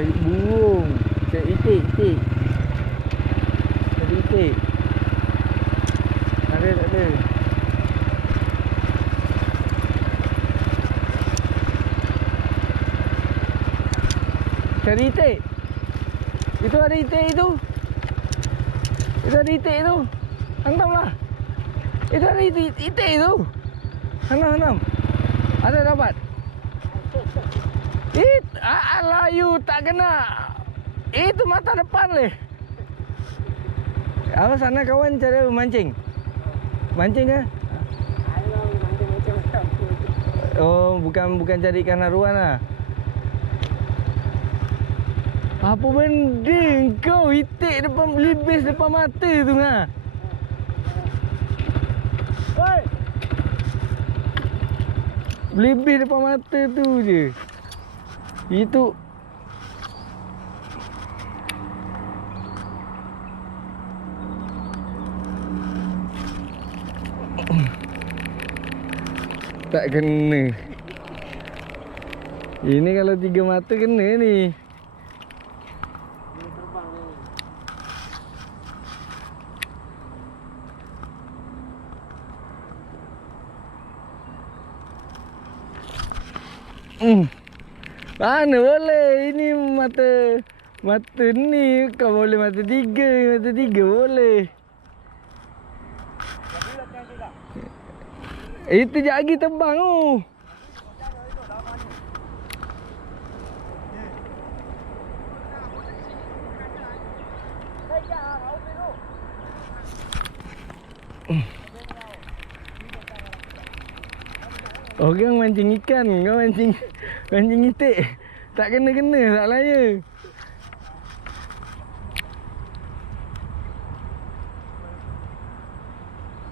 Cari burung. Cari itik. Cari itik. Tak ada. Cari itik. Itu ada itik itu. Itu ada itik itu. Hantamlah. Itu ada itik itu. Hantam. Ada dapat? Alah you tak kena. Itu mata depan leh. Apa sana kawan cara mancing? Mancing ke? Oh, bukan cari ikan haruan lah. Apa benda kau itik depan libis depan mata tu ngah? Oi. Libis depan mata tu je. Itu tak kena. Ini kalau 3 mata kena ni. Mana boleh. Ini mata ni kau boleh mata 3 boleh. Itu jagi terbang tu. Orang mancing ikan, kau mancing itik. Tak kena salahnya.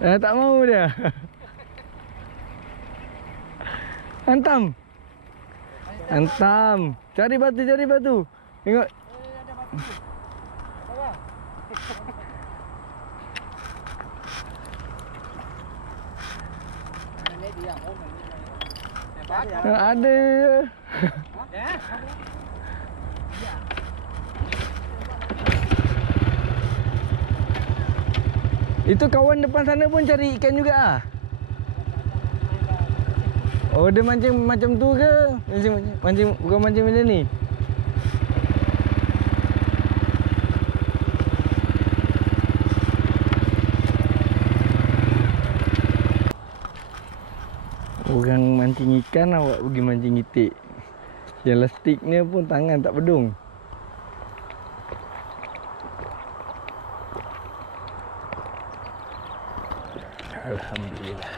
Tak mau dia. Hantam. Cari batu. Tengok. Ada. Itu kawan depan sana pun cari ikan juga ah. Oh, dia mancing macam tu ke? Mancing bukan mancing macam ni. Orang mancing ikan, awak pergi mancing itik. Yang sticknya pun tangan tak pedung. Alhamdulillah.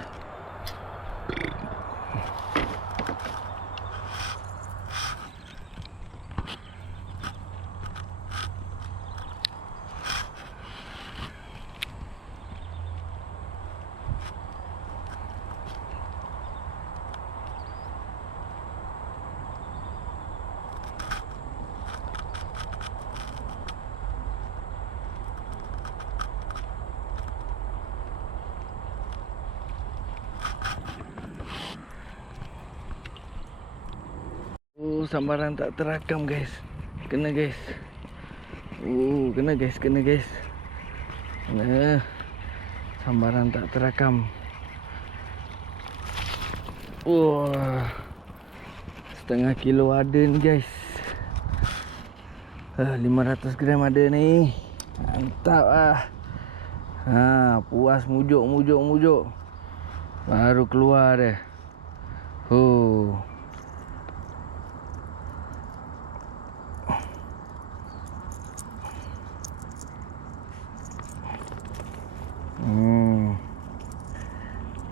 Oh, sambaran tak terakam guys. Kena guys. Kena guys. Kena. Sambaran tak terakam. Setengah kilo ada ni guys. 500 gram ada ni. Mantap ah. Puas mujuk. Baru keluar dia.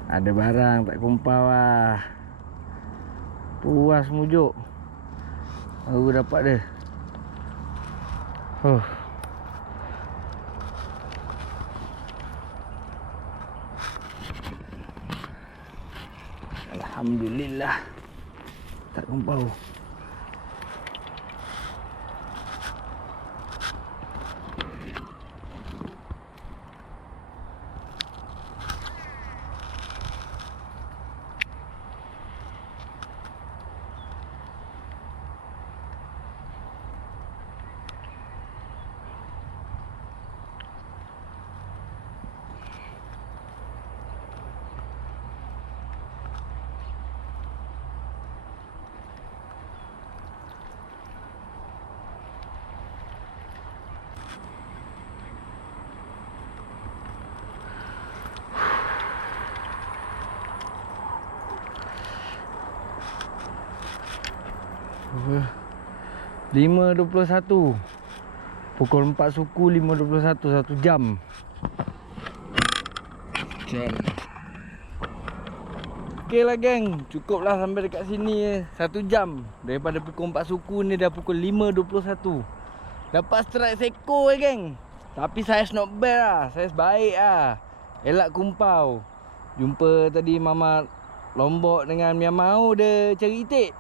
Ada barang tak kumpau lah. Puas mujuk. Baru dapat dia. Alhamdulillah. Tak kumpau. 5.21. Pukul 4 suku 5.21, 1 jam. Okey lah geng, cukup lah sampai dekat sini 1 jam. Daripada pukul 4 suku ni dah pukul 5.21. Dapat strike seko geng. Tapi saiz not bad lah, saiz baik lah. Elak kumpau. Jumpa tadi Mama Lombok dengan Miamau dia cari itik.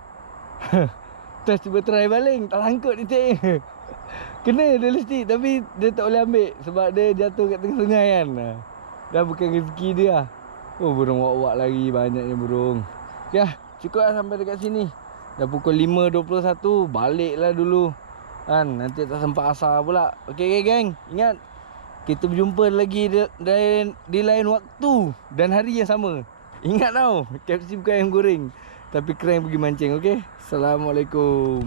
Terus cuba try baling, tak sangkut itik. Kena dia listik tapi dia tak boleh ambil sebab dia jatuh kat tengah sungai kan. Dah bukan rezeki dia lah. Oh, burung wak-wak lagi, banyaknya burung. Ya, cukup lah sampai dekat sini. Dah pukul 5.21, baliklah dulu kan, nanti tak sempat asar pula. Okey geng, ingat kita berjumpa lagi di lain waktu dan hari yang sama. Ingat tau, KFC bukan ayam goreng tapi kerang pergi mancing. Okey, Assalamualaikum.